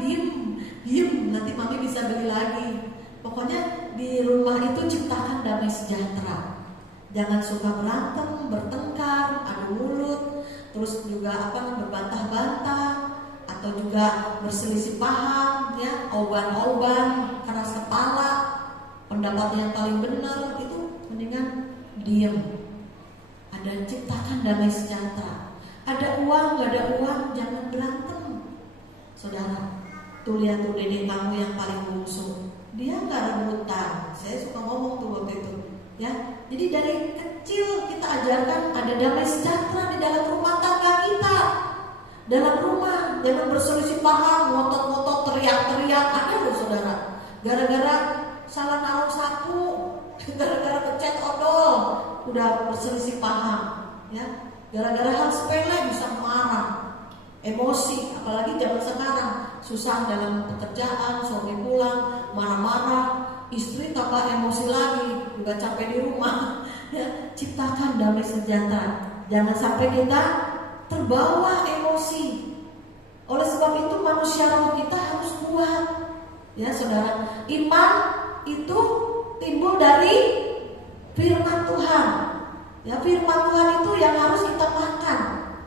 diem, nanti mami bisa beli lagi. Pokoknya di rumah itu ciptakan damai sejahtera. Jangan suka berantem, bertengkar, adu mulut, terus juga berbantah-bantah, atau juga berselisih paham, ya, oban-oban, keras kepala, pendapat yang paling benar itu mendingan diam. Ada ciptakan damai sejahtera. Ada uang, gak ada uang, jangan berantem, saudara. Tuh lihat tuh nenek kamu yang paling bungsu, dia gak rebutan. Saya suka ngomong tuh waktu itu, ya. Jadi dari kecil kita ajarkan ada damai sejahtera di dalam rumah tangga kita. Dalam rumah jangan berselisih paham, ngotot-ngotot, teriak-teriak. Ada loh saudara, gara-gara salah naruh sapu, gara-gara pencet odol, udah berselisih paham, ya. Gara-gara hal sepele bisa marah, emosi. Apalagi zaman sekarang susah dalam pekerjaan, suami pulang marah-marah, istri tambah emosi lagi, udah capek di rumah, ya. Ciptakan damai sejahtera. Jangan sampai kita terbawa emosi. Oleh sebab itu manusia roh kita harus kuat, ya saudara. Iman itu timbul dari firman Tuhan, ya. Firman Tuhan itu yang harus kita makan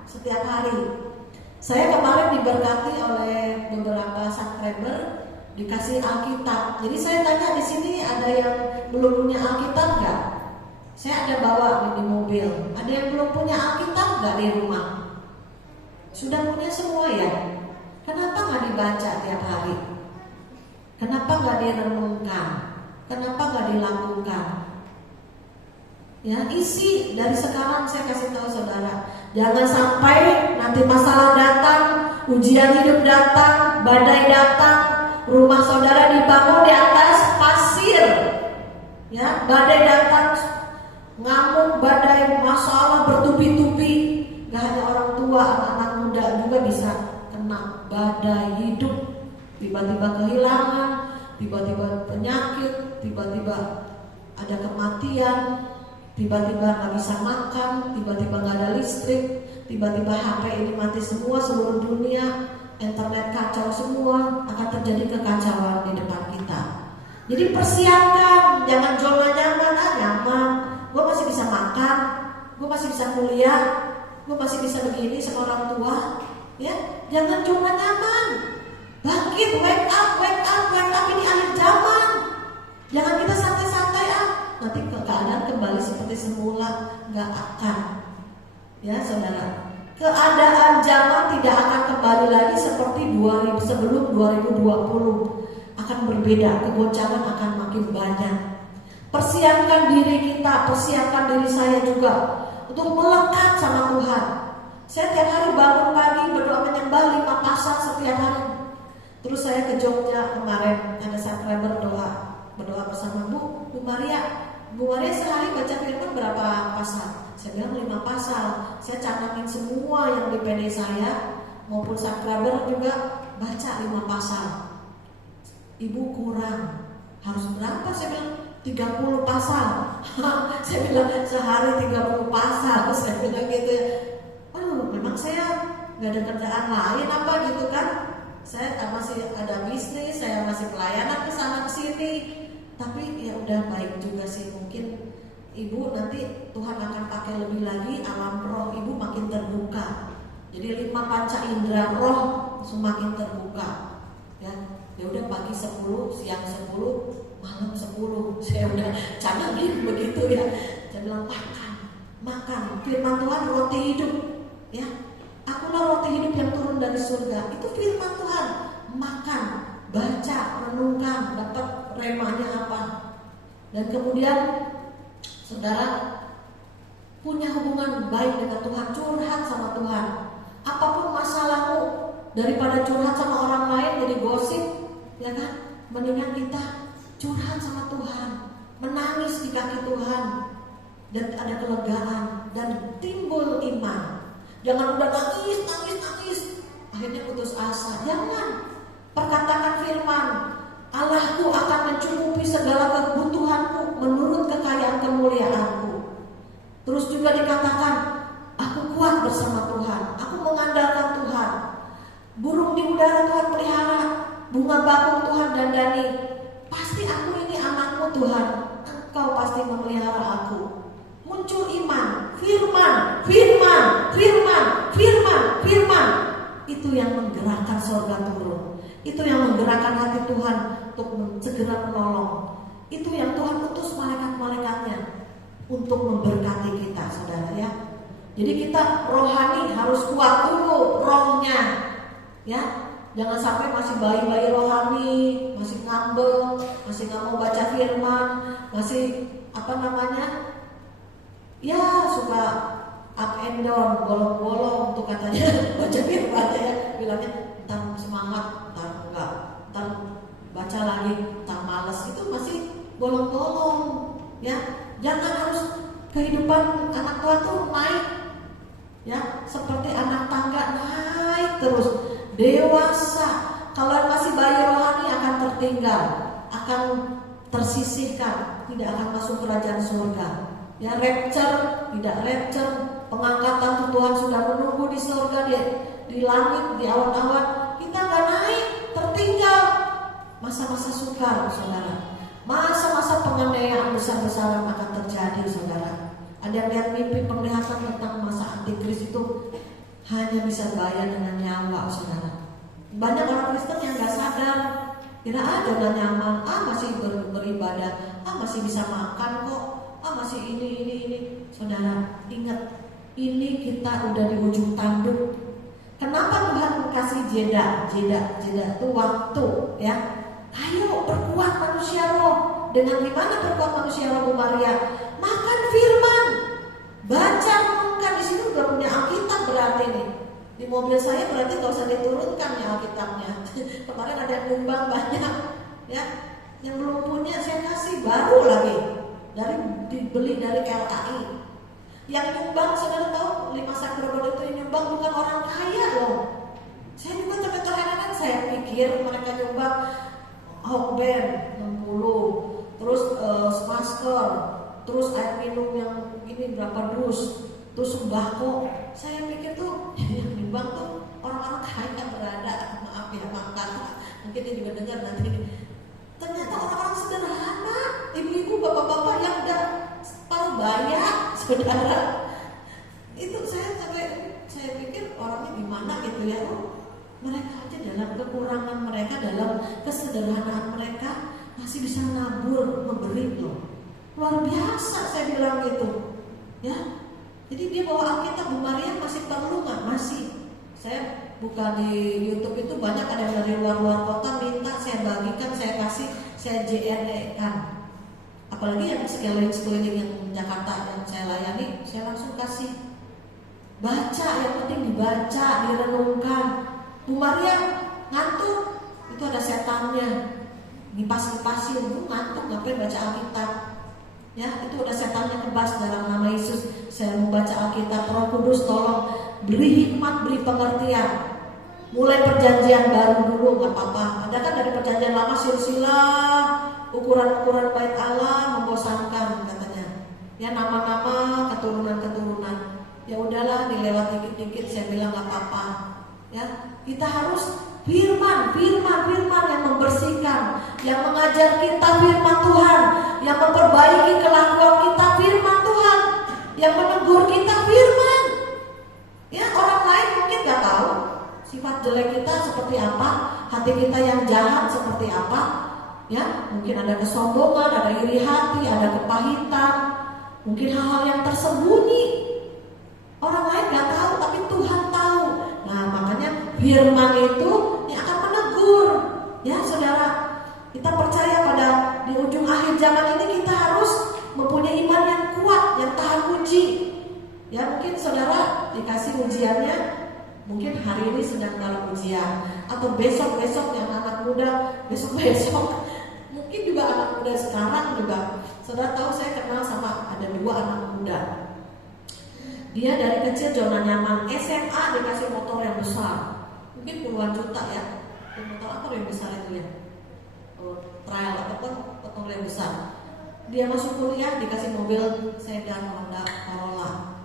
setiap hari. Saya kemarin diberkati oleh beberapa subscriber, dikasih Alkitab. Jadi saya tanya di sini, ada yang belum punya Alkitab nggak? Saya ada bawa di mobil. Ada yang belum punya Alkitab nggak di rumah? Sudah punya semua ya? Kenapa nggak dibaca tiap hari? Kenapa nggak direnungkan? Kenapa nggak dilakukan? Ya, isi dari sekarang. Saya kasih tahu saudara, jangan sampai nanti masalah datang, ujian hidup datang, badai datang, rumah saudara dibangun di atas pasir, ya. Badai datang, ngamuk, badai, masalah bertubi-tubi. Gak hanya orang tua, anak-anak muda juga bisa tiba-tiba ada kematian, tiba-tiba nggak bisa makan, tiba-tiba nggak ada listrik, tiba-tiba HP ini mati semua, seluruh dunia, internet kacau semua, akan terjadi kekacauan di depan kita. Jadi persiapkan, jangan zona nyaman, nyaman, gue masih bisa makan, gue masih bisa kuliah, gue masih bisa begini sama orang tua, ya, jangan zona nyaman. Bangkit, wake up, wake up, wake up, ini akhir zaman. Jangan kita santai-santai nanti keadaan kembali seperti semula, nggak akan. Ya saudara, keadaan zaman tidak akan kembali lagi seperti sebelum 2020. Akan berbeda, kegoncangan akan makin banyak. Persiapkan diri kita, persiapkan diri saya juga untuk melekat sama Tuhan. Saya tiap hari bangun pagi berdoa menyembah 5 pasal setiap hari. Terus saya ke Jogja kemarin, ada subscriber berdoa bersama Bu Maria sehari baca firman berapa pasal? Saya bilang 5 pasal. Saya canangin semua yang di PD saya maupun subscriber juga baca 5 pasal. Ibu kurang, harus berapa? Saya bilang 30 pasal. Saya bilang sehari 30 pasal. Terus saya bilang gitu ya. Memang saya nggak ada kerjaan lain apa gitu kan? Saya masih ada bisnis, saya masih pelayanan ke sana ke sini. Tapi ya udah baik juga sih, mungkin ibu nanti Tuhan akan pakai lebih lagi, alam roh ibu makin terbuka. Jadi 5 panca indera roh semakin terbuka. Ya udah pagi 10, siang 10, malam 10. Saya udah canangin begitu ya. Saya bilang makan. Firman Tuhan roti hidup. Ya, akulah roti hidup yang turun dari surga. Itu firman Tuhan. Makan, baca, renungkan, dapat remanya apa. Dan kemudian saudara punya hubungan baik dengan Tuhan, curhat sama Tuhan. Apapun masalahmu, daripada curhat sama orang lain jadi gosip, ya kan? Mendingan kita curhat sama Tuhan, menangis di kaki Tuhan, dan ada kelegaan dan timbul iman. Jangan udah nangis, akhirnya putus asa. Jangan. Perkatakan firman, Allahku akan mencukupi segala kebutuhanku menurut kekayaan kemuliaanku. Terus juga dikatakan, aku kuat bersama Tuhan, aku mengandalkan Tuhan. Burung di udara Tuhan pelihara, bunga bakung Tuhan dandani. Pasti aku ini anakmu Tuhan, Engkau pasti memelihara aku. Muncul iman, firman. Itu yang menggerakkan surga turun. Itu yang menggerakkan hati Tuhan untuk segera menolong. Itu yang Tuhan utus malaikat-malaikatnya untuk memberkati kita, saudara ya. Jadi kita rohani harus kuat dulu rohnya, ya. Jangan sampai masih bayi-bayi rohani, masih ngambek, masih nggak mau baca firman, masih ya suka up and down, bolong-bolong untuk katanya baca firman ya. Bilangnya ntar semangat, ntar enggak, ntar baca lagi, ntar malas. Itu masih bolong-bolong ya. Jangan harus kehidupan anak tua tuh naik ya, seperti anak tangga naik terus. Dewasa, kalau masih bayi rohani akan tertinggal, akan tersisihkan, tidak akan masuk kerajaan surga. Ya, rapture, tidak rapture, pengangkatan Tuhan sudah menunggu di surga, di langit, di awan-awan. Kita nggak naik, tertinggal. Masa-masa sukar, saudara. Masa-masa penganiayaan besar-besaran akan terjadi, saudara. Ada yang lihat mimpi penglihatan tentang masa antikris itu hanya bisa bayar dengan nyawa, saudara. Banyak orang Kristen yang nggak sadar, kira udah nyaman, masih beribadah, masih bisa makan kok, masih ini. Saudara, ingat, ini kita udah di ujung tanduk. Kenapa Tuhan kasih jeda itu waktu, ya? Ayo perkuat manusia roh. Dengan gimana perkuat manusia roh, Bu Maria? Makan firman, baca, renungkan. Di sini udah punya Alkitab berarti nih. Di mobil saya berarti gak usah diturunkan ya Alkitabnya. Kemarin ada yang nyumbang banyak, ya. Yang belum punya saya kasih baru lagi. Dibeli dari LAI. Yang nyumbang, saudara tahu 5 sakrono itu yang nyumbang bukan orang kaya loh. Saya juga terheran, saya pikir mereka nyumbang Hokben 60, terus masker, terus air minum yang ini berapa dus, terus sembako. Saya pikir tuh yang nyumbang tuh orang-orang kaya berada, maaf ya, mungkin dia juga dengar nanti. Ternyata orang-orang sederhana, ibu-ibu, bapak-bapak yang udah paruh baya, saudara. Itu saya pikir orangnya gimana gitu ya. Mereka aja dalam kekurangan mereka, dalam kesederhanaan mereka masih bisa nabur, memberi loh. Luar biasa, saya bilang gitu. Ya. Jadi dia bawa Alkitab, Bu Maria masih perlu nggak? Masih. Saya buka di YouTube itu banyak ada yang dari luar kota minta saya bagikan, saya kasih, saya JRE-kan. Apalagi yang sekeliling yang Jakarta yang saya layani, saya langsung kasih. Baca, yang penting dibaca, direnungkan. Bu Maria ngantuk, itu ada setannya. Dipas-pasin, bu ngantuk, ngapain baca Alkitab? Ya, itu udah setannya kebas dalam nama Yesus. Saya membaca Alkitab, Roh Kudus tolong beri hikmat, beri pengertian. Mulai perjanjian baru dulu, nggak apa-apa. Ada kan dari perjanjian lama silsilah, ukuran-ukuran bait Allah membosankan katanya. Ya nama-nama, keturunan-keturunan. Ya udahlah, dilewat dikit-dikit. Saya bilang nggak apa-apa. Ya, kita harus firman yang membersihkan, yang mengajar kita firman Tuhan, yang memperbaiki kelakuan kita firman Tuhan, yang menegur kita firman. Ya, orang lain mungkin nggak tahu sifat jelek kita seperti apa, hati kita yang jahat seperti apa. Ya, mungkin ada kesombongan, ada iri hati, ada kepahitan, mungkin hal-hal yang tersembunyi. Orang lain nggak tahu, tapi Tuhan tahu. Nah, makanya firman itu yang akan menegur. Ya, saudara, kita percaya pada di ujung akhir zaman ini kita harus mempunyai iman yang kuat, yang tahan uji. Ya, mungkin saudara dikasih ujiannya, mungkin hari ini sedang dalam ujian, atau besok-besok yang anak muda, besok-besok. Mungkin juga anak muda sekarang juga. Saudara tahu saya kenal sama ada 2 anak muda. Dia dari kecil zona nyaman, SMA dikasih motor yang besar, mungkin puluhan juta ya. Motor apa yang besar itu ya? Trail ataupun motor yang besar. Dia masuk kuliah dikasih mobil sedan Honda Corolla.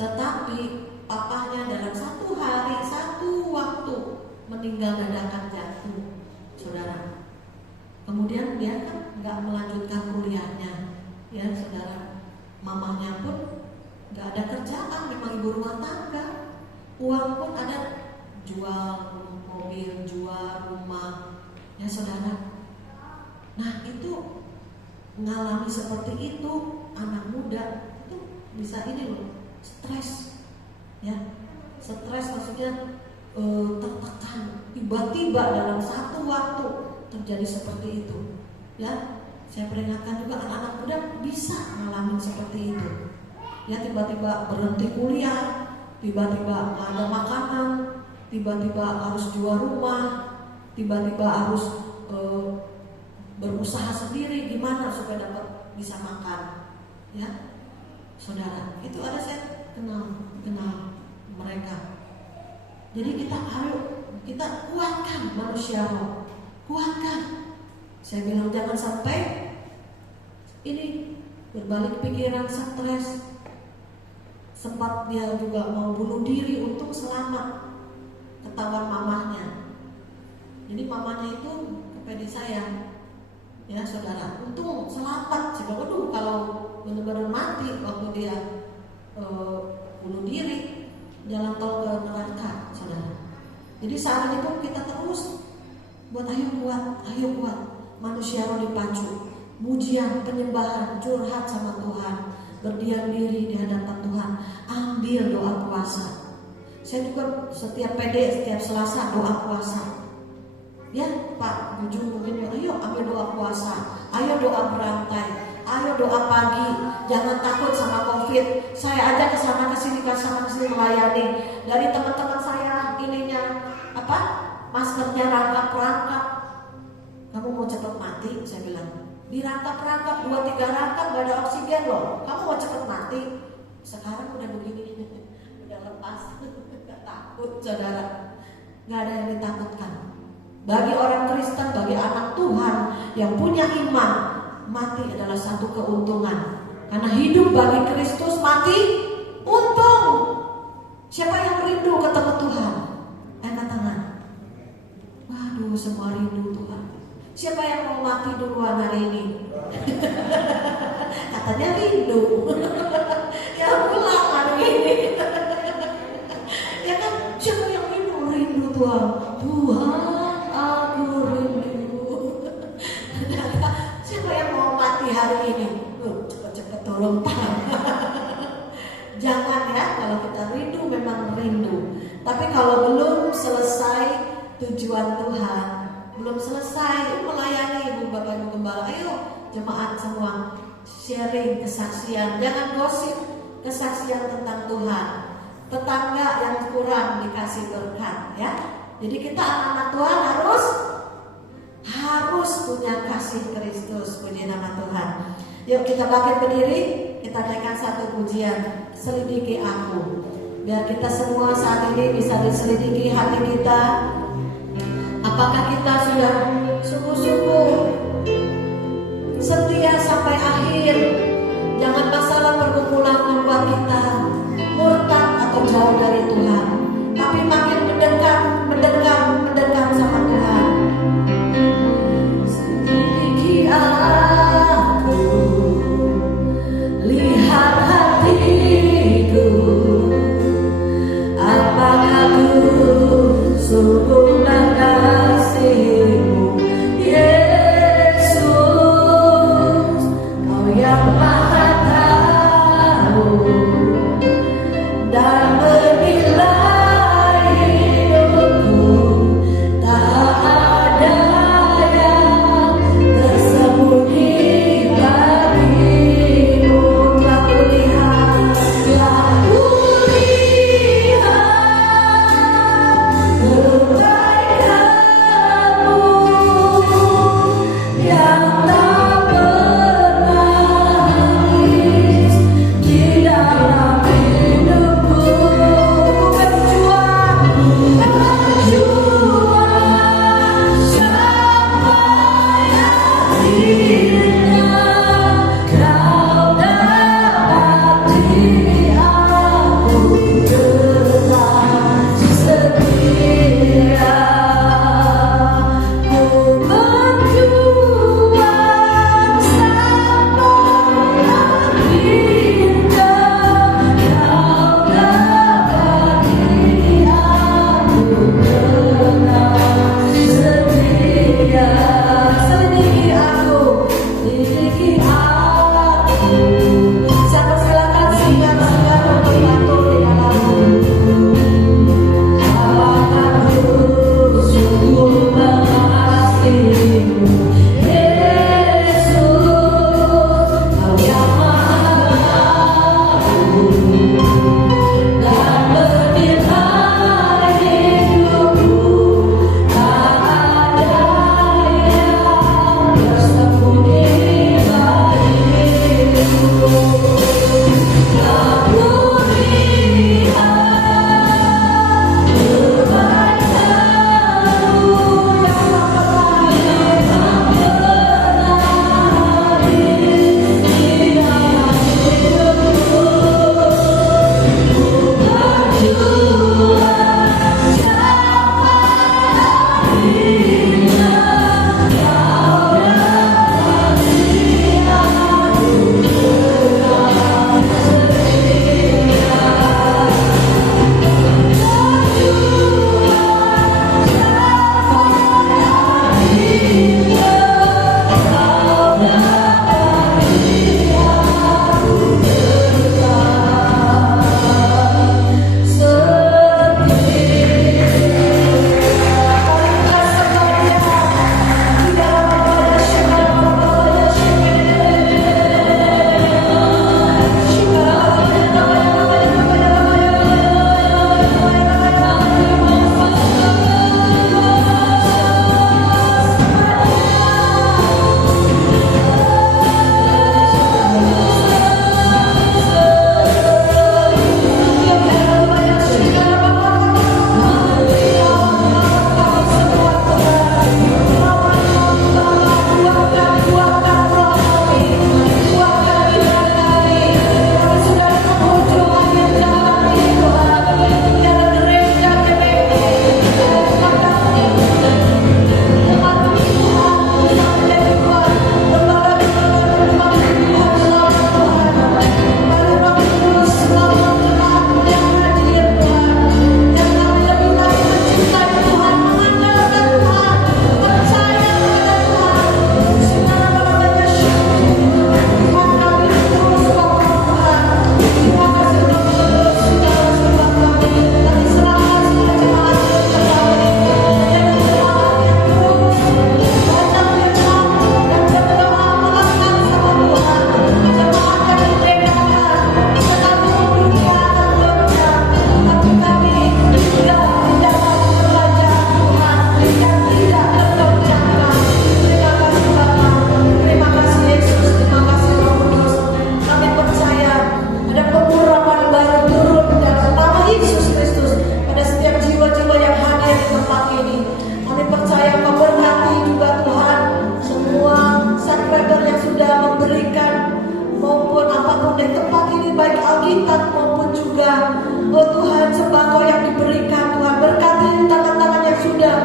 Tetapi papahnya dalam 1 hari 1 waktu meninggal dadakan jatuh, saudara. Kemudian dia kan nggak melanjutkan kuliahnya, ya saudara. Mamahnya pun nggak ada kerjaan, memang ibu rumah tangga. Uang pun ada, jual mobil, jual rumah, ya saudara. Nah itu mengalami seperti itu anak muda itu bisa ini loh, stres, ya stres maksudnya tertekan, tiba-tiba dalam 1 waktu terjadi seperti itu. Ya, saya peringatkan juga anak-anak muda bisa mengalami seperti itu. Ya, tiba-tiba berhenti kuliah, tiba-tiba nggak ada makanan, tiba-tiba harus jual rumah, tiba-tiba harus berusaha sendiri gimana supaya dapat bisa makan. Ya, saudara, itu ada saya kenal mereka. Jadi kita kuatkan manusia roh, kuatkan. Saya bilang jangan sampai ini berbalik pikiran, stres. Sempat dia juga mau bunuh diri untuk selamat, ketahuan mamahnya. Jadi mamanya itu kepede saya, ya saudara. Untung selamat. Saya bilang, aduh kalau benar-benar mati waktu dia bunuh diri, jalan tol ke neraka, saudara. Jadi saat ini pun kita terus buat ayo kuat. Manusia roh dipacu, mujian, penyembahan, curhat sama Tuhan, berdiam diri di hadapan Tuhan, ambil doa puasa. Saya juga setiap PD, setiap Selasa doa puasa. Ya Pak Bujung mungkin ayo ambil doa puasa, ayo doa berantai, ayo doa pagi. Jangan takut sama COVID. Saya ajak kesana kesini melayani. Dari teman-teman saya ininya apa? Maskernya rangkap. Kamu mau cepat mati? Saya bilang. Dirangkap-rangkap 2-3 rangkap gak ada oksigen loh. Kamu mau cepat mati? Sekarang udah begini, udah lepas, gak takut, saudara. Gak ada yang ditakutkan. Bagi orang Kristen, bagi anak Tuhan yang punya iman, mati adalah satu keuntungan. Karena hidup bagi Kristus, mati untung. Siapa yang rindu ketemu Tuhan? Angkat tangan. Waduh, semua rindu Tuhan. Siapa yang mau mati duluan hari ini? Katanya rindu. Ya pulang hari ini. Ya kan, siapa yang rindu Tuhan? Tuhan, aku rindu. Siapa yang mau mati hari ini? Cepet-cepet tolong Pak. Jangan ya, kalau kita rindu memang rindu. Tapi kalau belum selesai tujuan Tuhan, belum selesai melayani Ibu Bapak Ibu Gembala, ayo jemaat semua sharing kesaksian, jangan gosip kesaksian tentang Tuhan. Tetangga yang kurang dikasih berkat ya. Jadi kita anak-anak Tuhan harus punya kasih Kristus. Puji nama Tuhan. Yuk kita bangkit berdiri, kita naikkan satu pujian, selidiki aku. Biar kita semua saat ini bisa diselidiki hati kita. Apakah kita sudah sungguh-sungguh setia sampai akhir? Jangan masalah pergumulan membuat kita murtad atau jauh dari Tuhan, tapi makin mendekat sama Tuhan. Selidiki aku, lihat hatiku, apakah ku sungguh mengasihimu, Yesus, Kau yang Maha Tahu dan menilai hidupku. Tak ada yang tersembunyi bagimu. Telah kulihat kebaikanmu yang tak pernah habis di dalam hidupku. Oh Tuhan, sembako yang diberikan Tuhan, berkati tangan-tangan yang sudah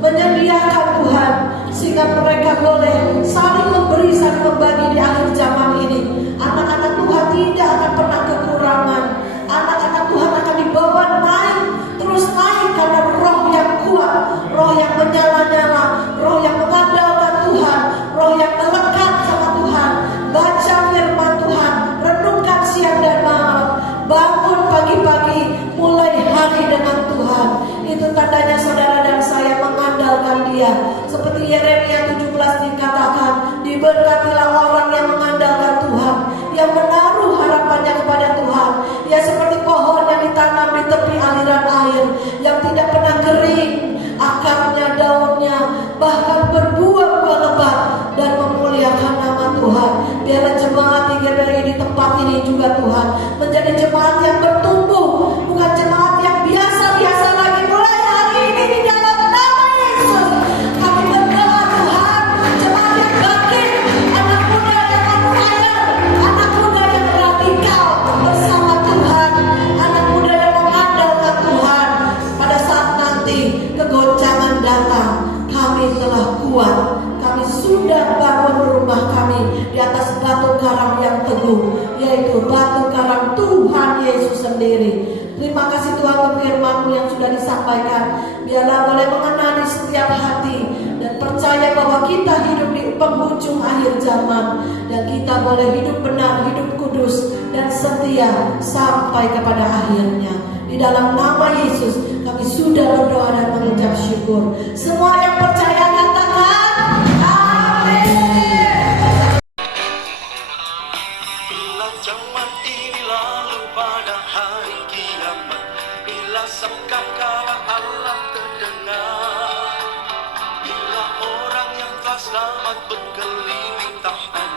menyediakan Tuhan, sehingga mereka boleh saling memberi, saling membagi di akhir zaman ini. Anak-anak Tuhan tidak akan pernah kekurangan. Anak-anak Tuhan akan dibawa naik, terus naik karena roh yang kuat, roh yang menyala-nyala, roh yang mengandalkan Tuhan, roh yang melekat sama Tuhan. Baca firman Tuhan, renungkan siang dan malam, bangun pagi-pagi, mulai hari dengan Tuhan. Itu tandanya saudara dan saya mengandalkan Dia. Seperti Yeremia 17 dikatakan, diberkatilah orang yang mengandalkan Tuhan, yang menaruh harapannya kepada Tuhan. Ya seperti pohon yang ditanam di tepi aliran air, yang tidak pernah kering akarnya, daunnya, bahkan berbuah-buah lebat dan memuliakan nama Tuhan. Biarlah jemaat di GBI di tempat ini juga Tuhan menjadi jemaat yang bertumbuh, bukan jemaat yang biasa-biasa lagi. Mulai hari ini di dalam nama Yesus kami berdoa Tuhan, jemaat yang bangkit, anak muda yang on fire, anak muda yang radikal bersama Tuhan, anak muda yang mengandalkan Tuhan. Pada saat nanti kegoncangan datang, kami telah kuat. Kami sudah bangun rumah kami di atas batu karang yang teguh, yaitu batu karang Tuhan Yesus sendiri. Terima kasih Tuhan untuk firman-Mu yang sudah disampaikan. Biarlah boleh mengenali setiap hati dan percaya bahwa kita hidup di penghujung akhir zaman, dan kita boleh hidup benar, hidup kudus dan setia sampai kepada akhirnya. Di dalam nama Yesus kami sudah berdoa dan mengucap syukur. Semua yang percaya katakan amin. Bila zaman ini lalu pada hari kiamat, bila sangkakala Allah terdengar, bila orang yang telah selamat berkeliling tak ada